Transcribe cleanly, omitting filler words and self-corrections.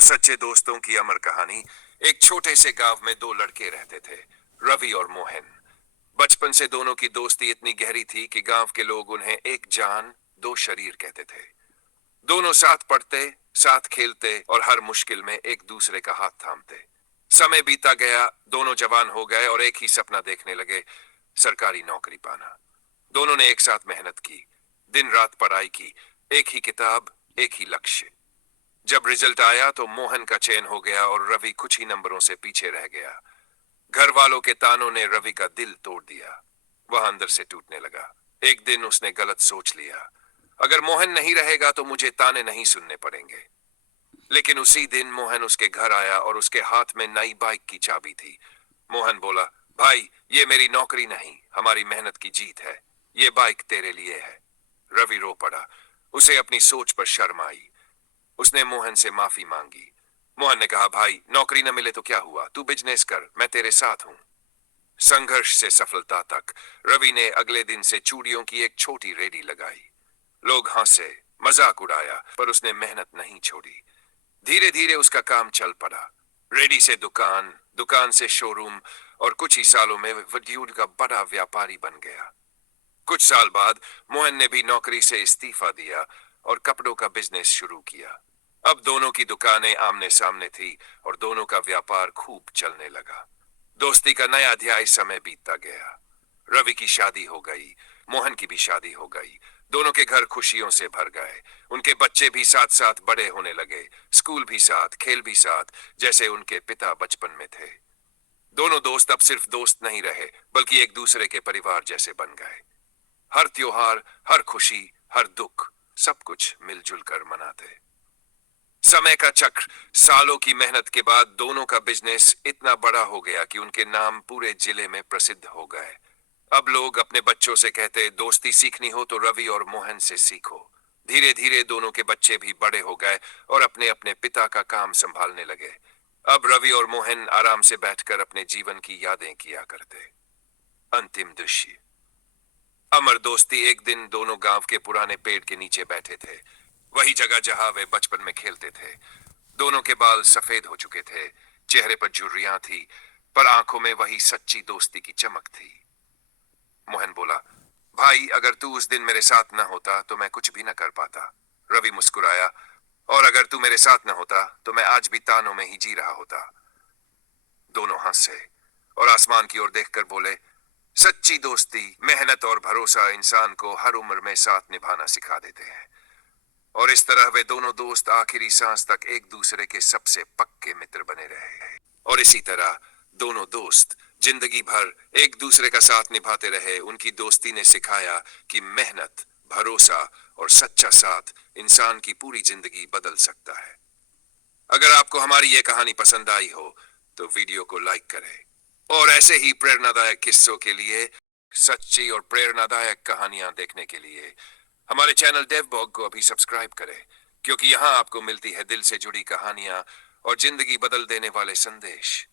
सच्चे दोस्तों की अमर कहानी। एक छोटे से गांव में दो लड़के रहते थे, रवि और मोहन। बचपन से दोनों की दोस्ती इतनी गहरी थी कि गांव के लोग उन्हें एक जान दो शरीर कहते थे। दोनों साथ पढ़ते, साथ खेलते और हर मुश्किल में एक दूसरे का हाथ थामते। समय बीता गया, दोनों जवान हो गए और एक ही सपना देखने लगे, सरकारी नौकरी पाना। दोनों ने एक साथ मेहनत की, दिन रात पढ़ाई की, एक ही किताब, एक ही लक्ष्य। जब रिजल्ट आया तो मोहन का चयन हो गया और रवि कुछ ही नंबरों से पीछे रह गया। घर वालों के तानों ने रवि का दिल तोड़ दिया। वह अंदर से टूटने लगा। एक दिन उसने गलत सोच लिया, अगर मोहन नहीं रहेगा तो मुझे ताने नहीं सुनने पड़ेंगे। लेकिन उसी दिन मोहन उसके घर आया और उसके हाथ में नई बाइक की चाबी थी। मोहन बोला, भाई ये मेरी नौकरी नहीं, हमारी मेहनत की जीत है। ये बाइक तेरे लिए है। रवि रो पड़ा। उसे अपनी सोच पर शर्म आई। उसने मोहन से माफी मांगी। मोहन ने कहा, भाई नौकरी न मिले तो क्या हुआ, तू बिजनेस कर, मैं तेरे साथ हूं। संघर्ष से सफलता तक। रवि ने अगले दिन से चूड़ियों की एक छोटी रेडी लगाई। लोग हंसे, मजाक उड़ाया, पर उसने मेहनत नहीं छोड़ी। धीरे धीरे उसका काम चल पड़ा। रेडी से दुकान, दुकान से शोरूम और कुछ ही सालों में वड्यूड का बड़ा व्यापारी बन गया। कुछ साल बाद मोहन ने भी नौकरी से इस्तीफा दिया और कपड़ों का बिजनेस शुरू किया। अब दोनों की दुकानें आमने सामने थी और दोनों का व्यापार खूब चलने लगा। दोस्ती का नया अध्याय समय बीतता गया। रवि की शादी हो गई, मोहन की भी शादी हो गई। दोनों के घर खुशियों से भर गए। उनके बच्चे भी साथ साथ बड़े होने लगे, स्कूल भी साथ, खेल भी साथ, जैसे उनके पिता बचपन में थे। दोनों दोस्त अब सिर्फ दोस्त नहीं रहे, बल्कि एक दूसरे के परिवार जैसे बन गए। हर त्योहार, हर खुशी, हर दुख, सब कुछ मिलजुल कर मनाते। समय का चक्र, सालों की मेहनत के बाद दोनों का बिजनेस इतना बड़ा हो गया कि उनके नाम पूरे जिले में प्रसिद्ध हो गए। अब लोग अपने बच्चों से कहते, दोस्ती सीखनी हो तो रवि और मोहन से सीखो। धीरे धीरे दोनों के बच्चे भी बड़े हो गए और अपने अपने पिता का काम संभालने लगे। अब रवि और मोहन आराम से बैठकर अपने जीवन की यादें किया करते। अंतिम दृश्य। अमर दोस्ती। एक दिन दोनों गांव के पुराने पेड़ के नीचे बैठे थे, वही जगह जहां वे बचपन में खेलते थे। दोनों के बाल सफेद हो चुके थे, चेहरे पर झुर्रियां थी, पर आंखों में वही सच्ची दोस्ती की चमक थी। मोहन बोला, भाई अगर तू उस दिन मेरे साथ न होता तो मैं कुछ भी न कर पाता। रवि मुस्कुराया, और अगर तू मेरे साथ न होता तो मैं आज भी तानों में ही जी रहा होता। दोनों हंसे और आसमान की ओर देखकर बोले, सच्ची दोस्ती, मेहनत और भरोसा इंसान को हर उम्र में साथ निभाना सिखा देते हैं। और इस तरह वे दोनों दोस्त आखिरी सांस तक एक दूसरे के सबसे पक्के मित्र बने रहे। और इसी तरह दोनों दोस्त जिंदगी भर एक दूसरे का साथ निभाते रहे। उनकी दोस्ती ने सिखाया कि मेहनत, भरोसा और सच्चा साथ इंसान की पूरी जिंदगी बदल सकता है। अगर आपको हमारी ये कहानी पसंद आई हो तो वीडियो को लाइक करें और ऐसे ही प्रेरणादायक किस्सों के लिए, सच्ची और प्रेरणादायक कहानियां देखने के लिए हमारे चैनल डेवबॉग को अभी सब्सक्राइब करें, क्योंकि यहां आपको मिलती है दिल से जुड़ी कहानियां और जिंदगी बदल देने वाले संदेश।